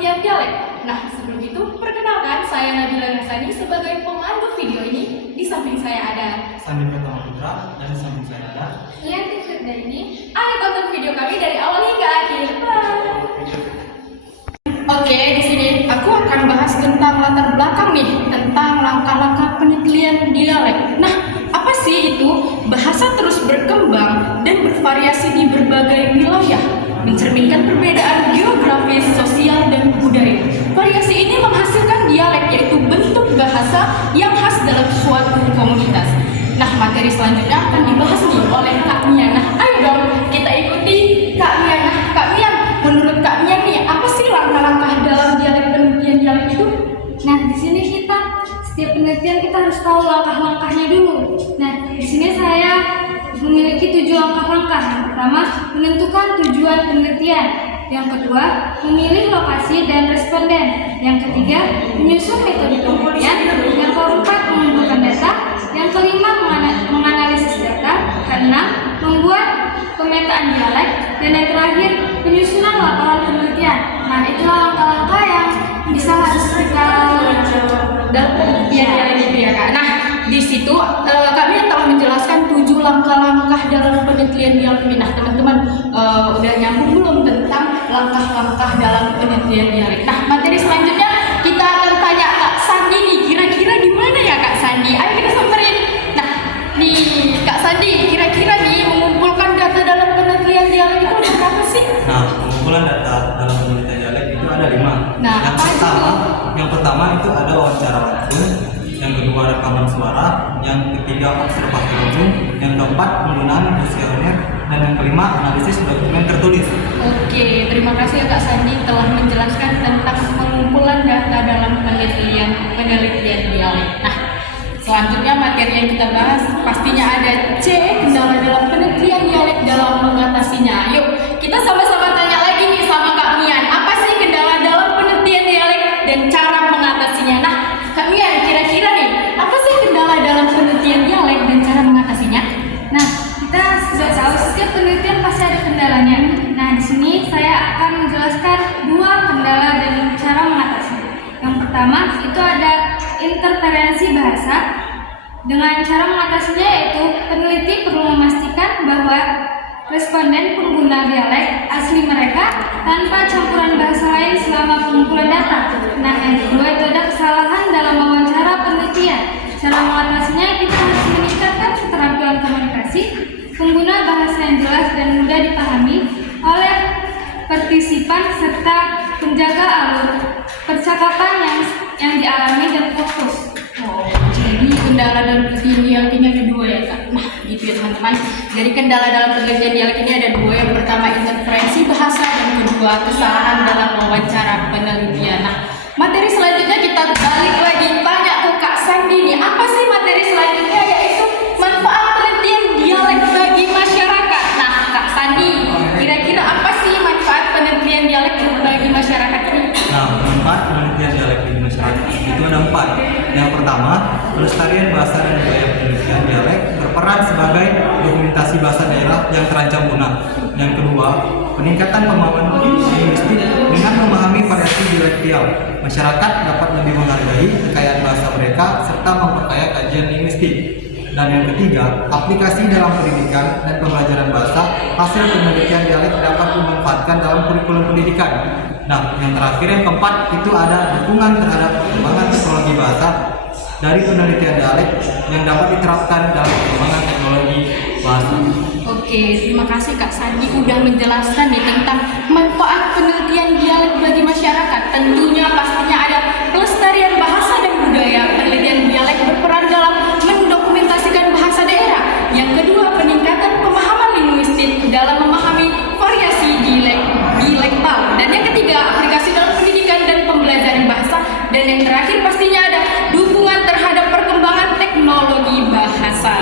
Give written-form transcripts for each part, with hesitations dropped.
penelitian dialek. Nah, sebelum itu, perkenalkan saya Nabila Nasani sebagai pemandu video ini. Di samping saya ada Sandi Pratama Putra dan di samping saya ada Lianti Firdaini. Ayo tonton video kami dari awal hingga akhir. Bye. Oke, di sini aku akan bahas tentang latar belakang nih, tentang langkah-langkah penelitian dialek. Nah, apa sih itu? Bahasa terus berkembang dan bervariasi di berbagai wilayah, mencerminkan perbedaan geografis, sosial, dan budaya. Variasi ini menghasilkan dialek, yaitu bentuk bahasa yang khas dalam suatu komunitas. Nah, materi selanjutnya akan dibahas nih oleh Kak Mian. Nah, ayo dong kita ikuti Kak Mian. Nah, Kak Mian, menurut Kak Mian nih, apa sih langkah-langkah dalam penelitian dialek itu? Nah, di sini setiap penelitian kita harus tahu langkah-langkahnya dulu. Nah, di sini saya memiliki 7 langkah-langkah. Yang pertama, menentukan tujuan penelitian. Yang kedua, memilih lokasi dan responden. Yang ketiga, menyusun metode penelitian. Yang keempat, mengumpulkan data. Yang kelima, menganalisis data. Keenam, membuat pemetaan dialek. Dan yang terakhir, penyusunan laporan penelitian. Nah, itulah langkah-langkah yang bisa harus kita Dalam penelitian dialek itu ya Kak. Nah, di situ Kak Mian telah menjelaskan 7 langkah-langkah dalam penelitian dialek ini. Nah, teman-teman udah nyambung belum tentang langkah-langkah dalam penelitian dialek? Nah, materi selanjutnya kita akan tanya Kak Sandi nih, kira-kira gimana ya Kak Sandi? Ayo kita samperin. Nah, nih Kak Sandi, kira-kira nih mengumpulkan data dalam penelitian dialek itu ada berapa sih? Nah, pengumpulan data dalam penelitian dialek itu ada 5. Nah, yang pertama itu ada wawancara langsung, yang kedua rekaman suara, yang ketiga observasi langsung, yang keempat penggunaan kuesioner, dan yang kelima analisis dokumen tertulis. Oke, terima kasih ya Kak Sandi telah menjelaskan tentang pengumpulan data dalam penelitian dialek. Nah, selanjutnya materi yang kita bahas pastinya ada C, kendala dalam penelitian dialek dalam mengatasinya. Yuk, kita sama-sama tanya lagi nih sama Kak Mian, apa sih kendala dalam penelitian dialek dan cara mengatasinya? Nah, Kak Mian, kira-kira nih, apa sih kendala dalam penelitian dialek dan cara mengatasinya? Nah, kita sudah tahu setiap penelitian pasti ada kendalanya. Nah, di sini saya akan menjelaskan 2 kendala dan cara mengatasinya. Yang pertama itu ada interferensi bahasa. Dengan cara mengatasinya yaitu peneliti perlu memastikan bahwa responden pengguna dialek asli mereka tanpa campuran bahasa lain selama pengumpulan data. Nah, yang kedua itu ada kesalahan dalam wawancara penelitian. Cara mengatasinya kita harus meningkatkan keterampilan komunikasi, pengguna bahasa yang jelas dan mudah dipahami oleh partisipan serta penjaga alur percakapan yang dialami dan fokus. Oh, jadi kendala dalam penelitian dialek ini ada 2 ya Kak? Nah, gitu ya teman-teman. Jadi kendala dalam penelitian dialek ini ada 2. Yang pertama interferensi bahasa, dan kedua kesalahan dalam wawancara penelitian. Nah, materi selanjutnya kita balik lagi tanya ke Kak Sandi nih. Apa sih materi selanjutnya, yaitu manfaat penelitian dialek bagi masyarakat? Nah, Kak Sandi, kira-kira apa sih manfaat penelitian dialek bagi masyarakat ini? Nah, manfaat penelitian dialek di masyarakat itu ada 4. Yang pertama, pelestarian bahasa dan budaya penelitian dialek berperan sebagai dokumentasi bahasa daerah yang terancam punah. Yang kedua, peningkatan pemahaman linguistik dengan memahami variasi dialektial. Masyarakat dapat lebih menghargai kekayaan bahasa mereka serta memperkaya kajian linguistik. Dan yang ketiga, aplikasi dalam pendidikan dan pembelajaran bahasa hasil penelitian dialek dapat dimanfaatkan dalam kurikulum pendidikan. Nah, yang terakhir yang keempat itu ada dukungan terhadap perkembangan teknologi bahasa dari penelitian dialek yang dapat diterapkan dalam perkembangan teknologi bahasa. Oke, terima kasih Kak Sandi udah menjelaskan nih tentang manfaat penelitian dialek bagi masyarakat. Tentunya pastinya ada pelestarian bahasa dan budaya. Penelitian dialek berperan dalam mendokumentasikan bahasa daerah. Yang kedua, peningkatan pemahaman linguistik dalam memahami variasi dialektal. Dan yang ketiga, aplikasi dalam pendidikan dan pembelajaran bahasa. Dan yang terakhir pastinya ada dukungan terhadap perkembangan teknologi bahasa.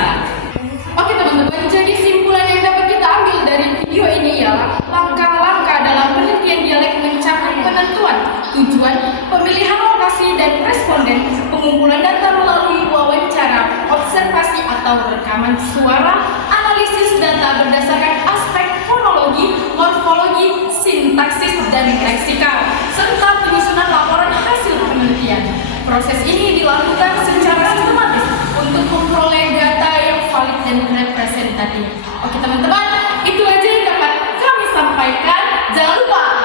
Oke teman-teman, jadi simpulan yang dapat kita ambil dari video ini ialah langkah-langkah dalam penelitian dialek mencapai penentuan tujuan, pemilihan lokasi dan responden, pengumpulan data melalui wawancara, observasi atau rekaman suara, analisis data berdasarkan aspek fonologi fonologi, morfologi, sintaksis, dan leksikal, serta penyusunan laporan hasil penelitian. Proses ini dilakukan secara sistematis untuk memperoleh data yang valid dan representatif. Oke teman-teman, itu aja yang dapat kami sampaikan. Jangan lupa